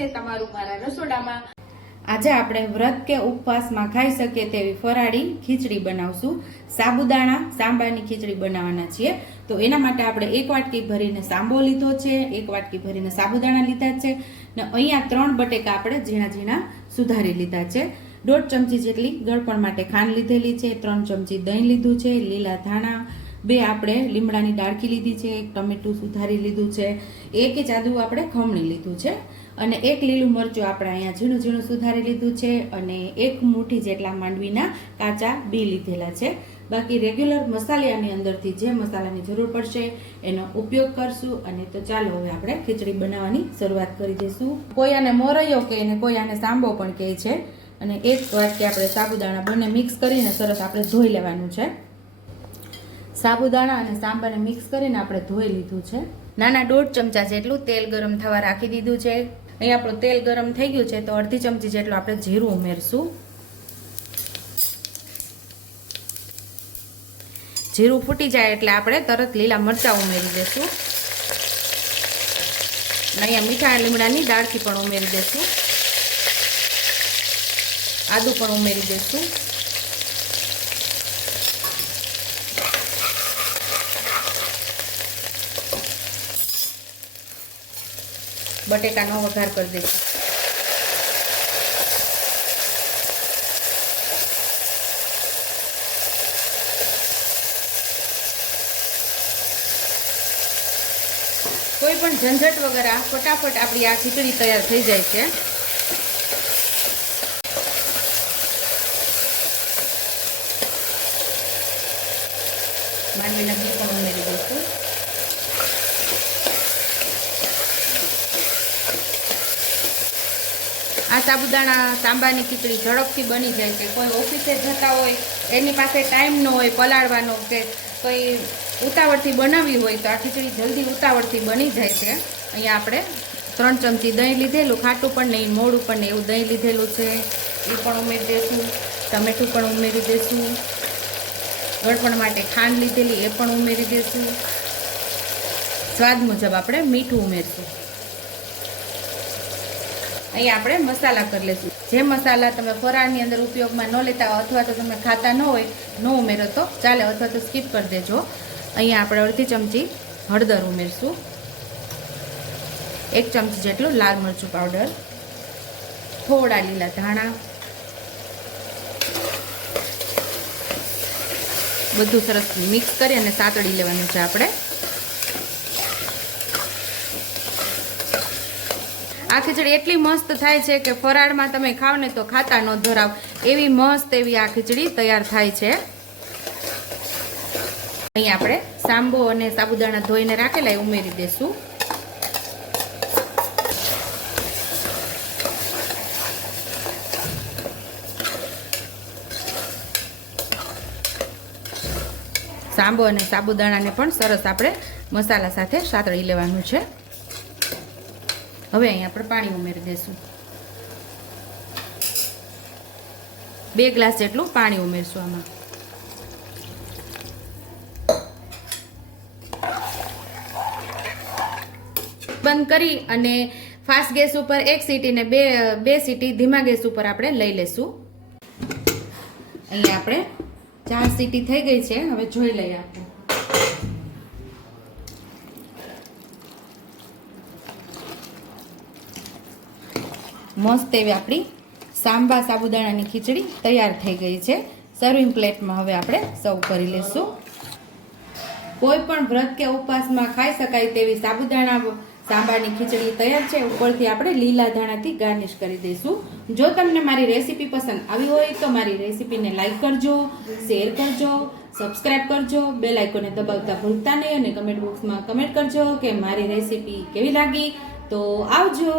છે તમારું મારા રસોડામાં। આજે આપણે વ્રત કે ઉપવાસમાં ખાઈ શકીએ તેવી ફરાળી ખીચડી બનાવશું। સાબુદાણા સાંબાની ખીચડી બનાવવાના છીએ। તો એના માટે આપણે 1 વાટકી ભરીને સાંબો લીધો છે, 1 વાટકી ભરીને સાબુદાણા લીધા છે ને અહીંયા 3 બટેકા આપણે ઝીણા ઝીણા સુધારી લીધા છે। 1.5 ચમચી જેટલી ગળપણ માટે ખાંડ લીધેલી છે, 3 ચમચી દહીં લીધું છે, લીલા ધાણા, 2 આપણે લીમડાની ડાળખી લીધી છે, 1 ટમેટું સુધારી લીધું છે, 1 ઇંચ આદુ આપણે ખમણી લીધું છે અને 1 લીલું મરચું આપણે અહીંયા ઝીણું ઝીણું સુધારી લીધું છે અને 1 મુઠ્ઠી જેટલા માંડવીના કાચા બી લીધેલા છે। બાકી રેગ્યુલર મસાલાની અંદરથી જે મસાલાની જરૂર પડશે એનો ઉપયોગ કરશું। અને તો ચાલો હવે આપણે ખીચડી બનાવવાની શરૂઆત કરી દઈશું। કોઈ આને મોરૈયો કહે ને કોઈ આને સાંબો પણ કહે છે। અને 1 વાટકી આપણે સાબુદાણા બંને મિક્સ કરીને સરસ આપણે ધોઈ લેવાનું છે। સાબુદાણા અને સાંબાને મિક્સ કરીને આપણે ધોઈ લીધું છે। નાના 1.5 ચમચા જેટલું તેલ ગરમ થવા રાખી દીધું છે। અહીં આપણું તેલ ગરમ થઈ ગયું છે તો 1/2 ચમચી જેટલું આપણે જીરું ઉમેરશું। જીરું ફૂટી જાય એટલે આપણે તરત લીલા મરચાં ઉમેરી દઈશું। અહીંયા મીઠા લીમડાની ડાળખી પણ ઉમેરી દઈશું, આદુ પણ ઉમેરી દઈશું। બટેકાનો વઘાર કરી દઈશું। કોઈ પણ ઝંઝટ વગર ફટાફટ આપણી આ ખીચડી તૈયાર થઈ જાય છે। માંડવીના બી પણ ઉમેરી દઈશું। આ સાબુદાણા સાંબાની ખીચડી ઝડપથી બની જાય છે। કોઈ ઓફિસે જતા હોય એની પાસે ટાઈમ ન હોય પલાળવાનો કે કોઈ ઉતાવળથી બનાવવી હોય તો આ ખીચડી જલ્દી ઉતાવળથી બની જાય છે। અહીંયા આપણે 3 ચમચી દહીં લીધેલું, ખાટું પણ નહીં મોડું પણ નહીં એવું દહીં લીધેલું છે, એ પણ ઉમેરી દઈશું। ટમેટું પણ ઉમેરી દઈશું, ગળપણ માટે ખાંડ લીધેલી એ પણ ઉમેરી દઈશું। સ્વાદ મુજબ આપણે મીઠું ઉમેરશું। અહીંયા આપણે મસાલા કરી લઈશું। જે મસાલા તમે ફરાળની અંદર ઉપયોગમાં ન લેતા હોય અથવા તો તમે ખાતા ન હોય ન ઉમેરો તો ચાલે અથવા તો સ્કીપ કરી દેજો। અહીંયા આપણે 1/2 ચમચી હળદર ઉમેરશું, 1 ચમચી જેટલું લાલ મરચું પાવડર, થોડા લીલા ધાણા, બધું સરસ મિક્સ કરી અને સાતળી લેવાનું છે આપણે। આ ખીચડી એટલી મસ્ત થાય છે કે ફરાળમાં તમે ખાવ ને તો ખાતા ન ધરાવ એવી મસ્ત એવી આ ખીચડી તૈયાર થાય છે। અહીં આપણે સાંબો અને સાબુદાણા ધોઈને રાખેલા એ ઉમેરી દઈશું। સાંબો અને સાબુદાણાને પણ સરસ આપણે મસાલા સાથે સાતળી લેવાનું છે। હવે અહીં આપણે પાણી ઉમેરી દઈશું, 2 ગ્લાસ જેટલું પાણી ઉમેરશું આમાં। બંધ કરી અને ફાસ્ટ ગેસ ઉપર 1 સીટી ને 2 સીટી ધીમા ગેસ ઉપર આપણે લઈ લેશું। અહીંયા આપણે 4 સીટી થઈ ગઈ છે, હવે જોઈ લઈએ આપણે। મસ્ત એવી આપણી સાંબા સાબુદાણાની ખીચડી તૈયાર થઈ ગઈ છે। સર્વિંગ પ્લેટમાં હવે આપણે સર્વ કરી લઈશું। કોઈ પણ વ્રત કે ઉપવાસમાં ખાઈ શકાય તેવી સાબુદાણા સાંબાની ખીચડી તૈયાર છે। ઉપરથી આપણે લીલા ધાણાથી ગાર્નિશ કરી દઈશું। જો તમને મારી રેસીપી પસંદ આવી હોય તો મારી રેસીપીને લાઈક કરજો, શેર કરજો, સબસ્ક્રાઈબ કરજો, બેલ આઇકોનને દબાવતા ભૂલતા નહીં અને કમેન્ટ બોક્સમાં કમેન્ટ કરજો કે મારી રેસીપી કેવી લાગી। તો આવજો।